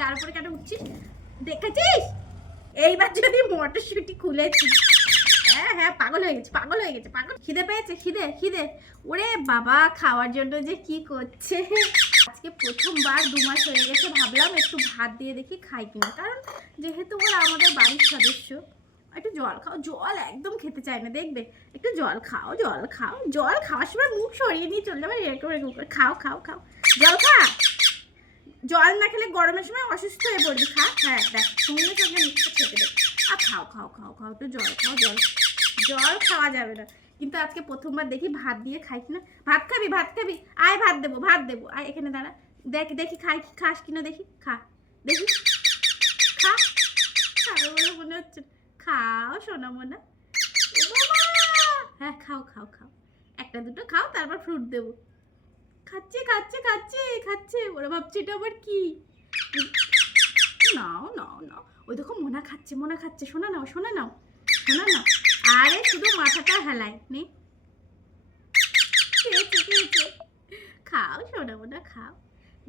গার উপরে কেন উঠছিস? দেখেছিস? এইবার যদি মটরশুঁটি খুলেছি। হ্যাঁ হ্যাঁ, পাগল হয়ে গেছে, পাগল হয়ে গেছে, পাগল। খিদে পেয়েছে, খিদে খিদে। ওরে বাবা, খাওয়ার জন্য যে কি করছে। আজকে প্রথমবার 2 মাস হয়ে গেছে, ভাবলাম একটু ভাত দিয়ে দেখি খাই কিনা, কারণ যেহেতু ওরা আমাদের বাড়ির সদস্য। একটু জল খাও, জল একদম খেতে চায় না, দেখবে। একটু জল খাও, জল খাও। জল খাওয়ার সময় মুখ সরিয়ে নিয়ে চলে যাবে, এরকম এরকম করে খাও খাও খাও। জল খা। জল না খেলে গরমের সময় অসুস্থ হয়ে পড়বি, খা। হ্যাঁ দেখ, সঙ্গে সঙ্গে মুখটা খেতে দে। আর খাও খাও খাও খাও, একটু জল খাও। জল জল খাওয়া যাবে না, কিন্তু আজকে প্রথমবার দেখি ভাত দিয়ে খাই কিনা। ভাত খাবি, ভাত খাবি? আয় ভাত দেবো, ভাত দেবো, আয় এখানে দাঁড়া। দেখি দেখি খাস কিনা দেখি, খা দেখি। খা। খাবে বলে মনে হচ্ছে। খাও সোনা মোনা। হ্যাঁ খাও খাও খাও, একটা দুটো খাও, তারপর ফ্রুট দেবো। খাচ্ছে খাচ্ছে খাচ্ছে খাচ্ছে, ওরা ভাবছে এটা আবার কি। নাও নাও নাও, ওই দেখো মোনা খাচ্ছে, মোনা খাচ্ছে। শোনা নাও, শোনা নাও, শোনা নাও। আরে শুধু মাথাটা হেলায় নে। খাও সোনা মোনা খাও।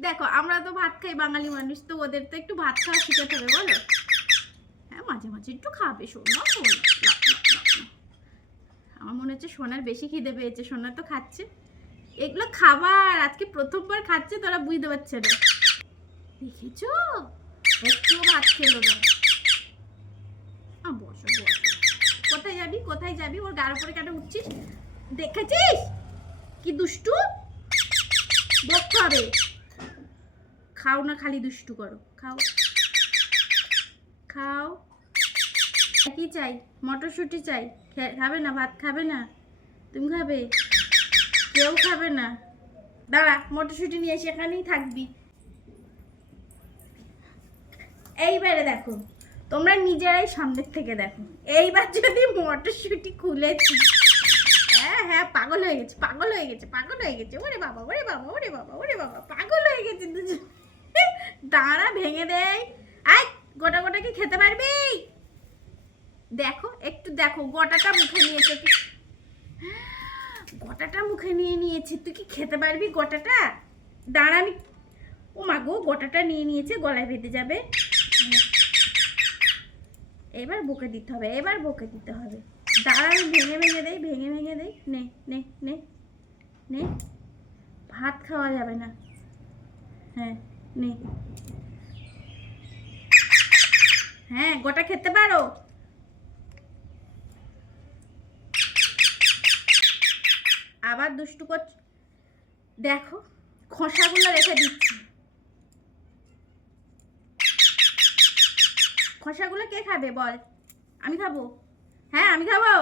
দেখো, আমরা তো ভাত খাই, বাঙালি মানুষ তো, ওদের তো একটু ভাত খাওয়া শিখাতে হবে বলো। হ্যাঁ, মাঝে মাঝে একটু খাবে সোনা, সোনা। আমার মনে হচ্ছে সোনার বেশি খিদে পেয়েছে, সোনা তো খাচ্ছে। এগুলো খাবার আজকে প্রথমবার খাচ্ছে, তোরা বুঝতে পারছে না। দেখেছো, একটু ভাত খেলো না। বসো বসো। কোথায় যাবি, কোথায় যাবি? ওর গার উপরে কেন উঠছিস? দেখেছিস কি দুষ্টু? বকতে হবে। খাও না, খালি দুষ্টু করো। খাও খাও। কি চাই? মটরশুঁটি চাই। খাবে না? ভাত খাবে না? তুমি খাবে? কেউ খাবে না। দাঁড়া, মটরশুঁটি নিয়ে এসে এখানেই থাকবি। এইবারে দেখো, তোমরা নিজেরাই সামনের থেকে দেখো। এইবার যদি মটরশুঁটি খুলেছি। হ্যাঁ হ্যাঁ, পাগল হয়ে গেছে, পাগল হয়ে গেছে, পাগল হয়ে গেছে। ওরে বাবা, ওরে বাবা, ওরে বাবা, ওরে বাবা, পাগল হয়ে গেছে দুজন। দাঁড়া, ভেঙে দেয়। আয়, গোটা গোটা কি খেতে পারবি? দেখো একটু দেখো, গোটাটা মুখে নিয়েছে। গোটাটা মুখে নিয়ে নিয়েছে, তুই কি খেতে পারবি গোটাটা? দাঁড়া, আমি। ও মা গো, গোটাটা নিয়ে নিয়েছে, গলায় বেঁধে যাবে। এবার বকে দিতে হবে, এবার বকে দিতে হবে। দাঁড়া, আমি ভেঙে ভেঙে দেই, ভেঙে ভেঙে দেই। নে নে নে নে। ভাত খাওয়া যাবে না। হ্যাঁ নে। হ্যাঁ, গোটা খেতে পারো। আবার দুষ্টু কর। দেখো, খোসাগুলো রেখে দিচ্ছি। খোসাগুলো কে খাবে বল? আমি খাবো। হ্যাঁ আমি খাবো,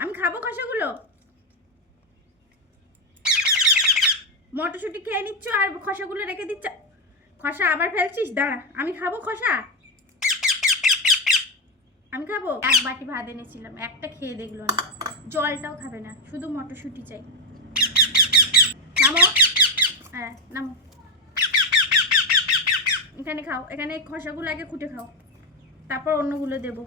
আমি খাবো খোসাগুলো। মটরশুঁটি খেয়ে নিচ্ছ আর খোসাগুলো রেখে দিচ্ছ। খোসা আবার ফেলছিস? দাঁড়া, আমি খাবো খোসা। আমি খাবো। 1 বাটি ভাত এনেছিলাম, একটা খেয়ে দেখলো না। জলটাও খাবে না, শুধু মটরশুঁটি চাই। নামো। হ্যাঁ নামো। এখানে খাও, এখানে খোসাগুলো আগে খুঁটে খাও, তারপর অন্যগুলো দেবো।